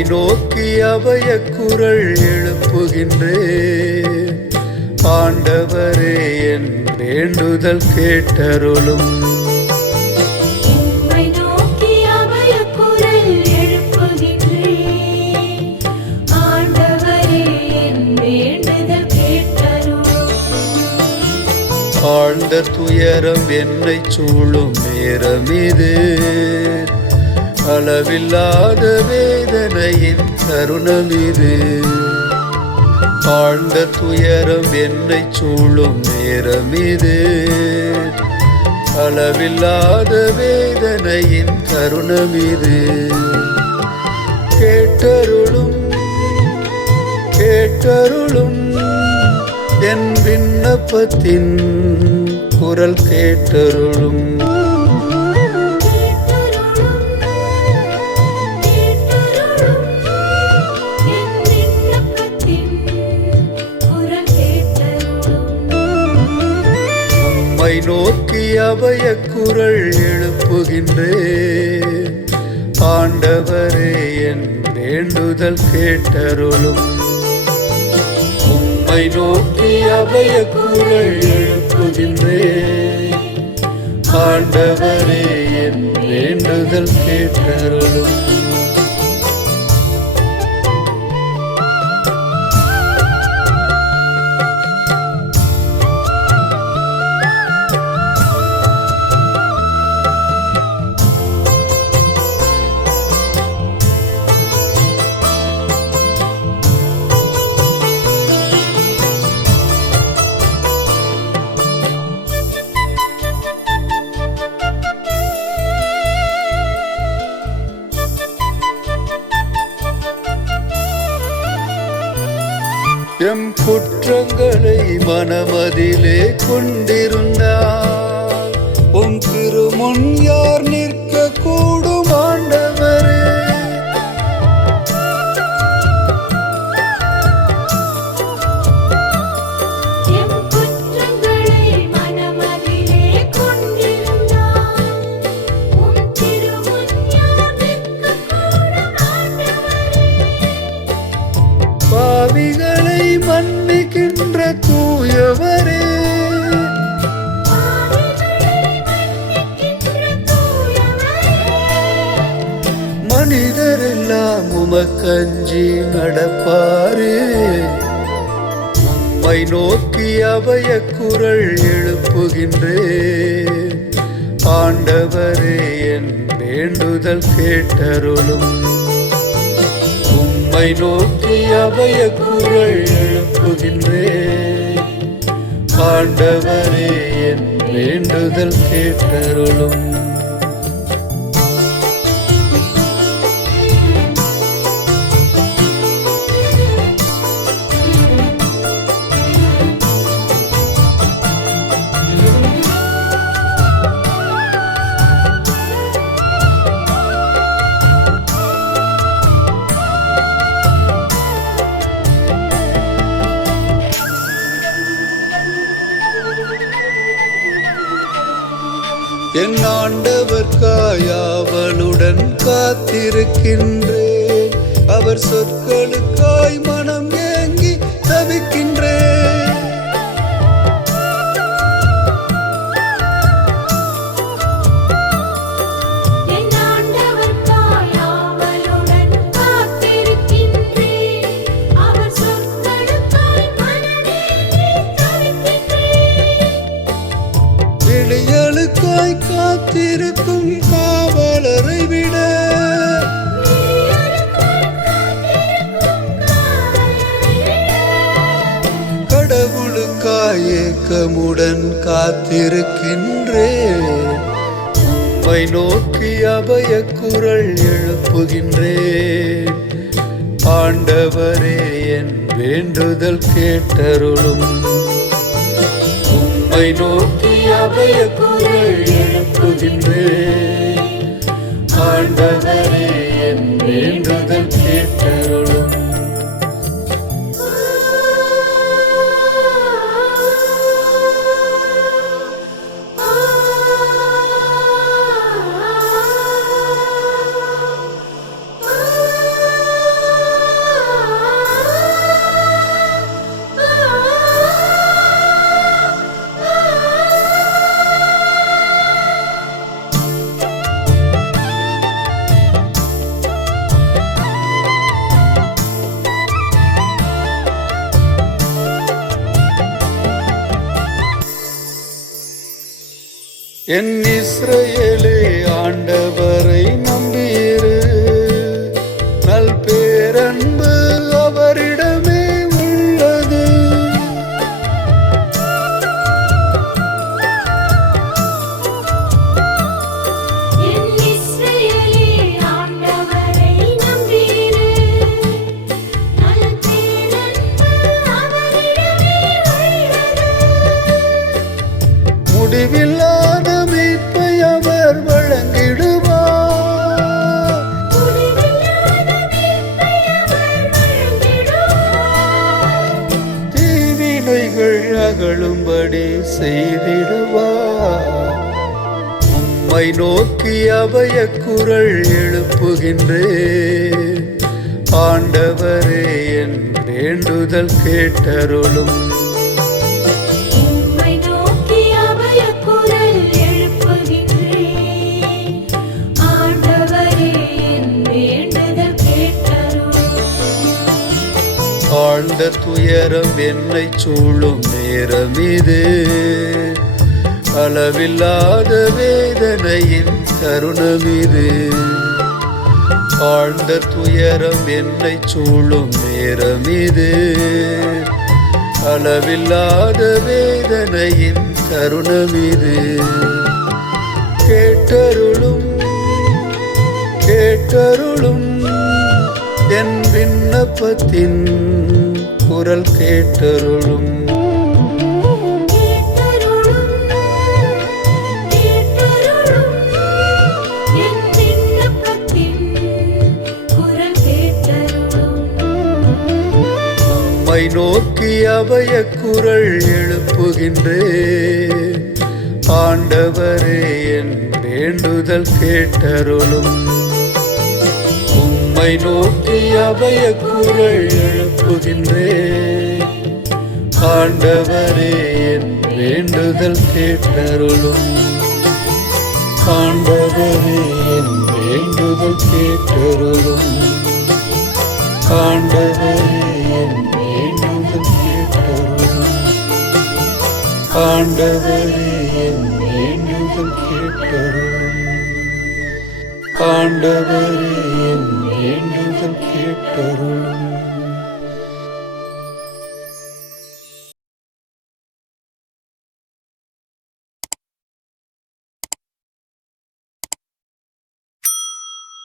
உம்மை நோக்கி அபய குரல் எழுப்புகின்றேன் ஆண்டவரே என் வேண்டுதல் கேட்டருளும் உம்மை நோக்கி அபயக் குரல் எழுப்புகின்றேன். ஆண்டவரே, என் வேண்டுதல் கேட்டருளும். ஆழ்ந்த துயரம் என்னை சூழும் நேரம் இது அளவில்லாத வேதனையின் தருணம் இது ஆழ்ந்த துயரம் என்னை சூழும் நேரம் இது அளவில்லாத வேதனையின் தருணம் இது கேட்டருளும் கேட்டருளும் என் விண்ணப்பத்தின் குரல் கேட்டருளும். நோக்கி அபய குரல் எழுப்புகின்றேன். ஆண்டவரே என் வேண்டுதல் கேட்டருளும். உம்மை நோக்கி அபய குரல் எழுப்புகின்றேன். ஆண்டவரே என் வேண்டுதல் கேட்டருளும். எம் குற்றங்களை மனமதிலே கொண்டிருந்தால் உம் திருமுன் யார் நிற்க கூடும் ஆண்டவரே. பாவிகளை மன்னிக்கின்ற தூயவரே. மன்னிக்கின்ற தூயவரே. மனிதரெல்லாம் உமக்கஞ்சி நடப்பாரே. உம்மை நோக்கி அபய குரல் எழுப்புகின்றேன் ஆண்டவரே என் வேண்டுதல் கேட்டருளும். உம்மை நோக்கி அபய குரல் எழுப்புகின்றேன். ஆண்டவரே என் வேண்டுதல் கேட்டருளும். இருக்கின்றேன். அவர் சொற்களுக்காய் மனம் ஏங்கி தவிக்கின்றேன். ஏக்கமுடன் காத்திருக்கின்றேன். உம்மை நோக்கி அபய குரல் எழுப்புகின்றேன். ஆண்டவரே என் வேண்டுதல் கேட்டருளும். உம்மை நோக்கி அபய குரல் எழுப்புகின்றேன். ஆண்டவரே என் வேண்டுதல் கேட்டருளும். என் இஸ்ரேலே ஆண்டவர். செய்திடுவார் உம்மை நோக்கி அபய குரல் எழுப்புகின்றேன். ஆண்டவரே என் வேண்டுதல் கேட்டருளும். உம்மை நோக்கி அபய குரல் எழுப்புகின்றேன். ஆண்டவரே என் வேண்டுதல் கேட்டருளும். ஆழ்ந்த துயரம் என்னை சூழும் நேரம் இது அளவில்லாத வேதனையின் தருணம் இது ஆழ்ந்த துயரம் என்னை சூழும் நேரம் இது அளவில்லாத வேதனையின் தருணம் இது கேட்டருளும் கேட்டருளும் என் விண்ணப்பத்தின் குரல் கேட்டருளும். நோக்கி அபய குரல் எழுப்புகின்றேன். ஆண்டவரே என் வேண்டுதல் கேட்டருளும். உம்மை நோக்கி அபய குரல் எழுப்புகின்றேன். ஆண்டவரே என் வேண்டுதல் கேட்டருளும். ஆண்டவரே என் வேண்டுதல் கேட்டருளும். ஆண்டவரே என் கேட்டருளும் ஆண்டவரே என் வேண்டுதல் கேட்டருளும் ஆண்டவரே என் வேண்டுதல் கேட்டருளும்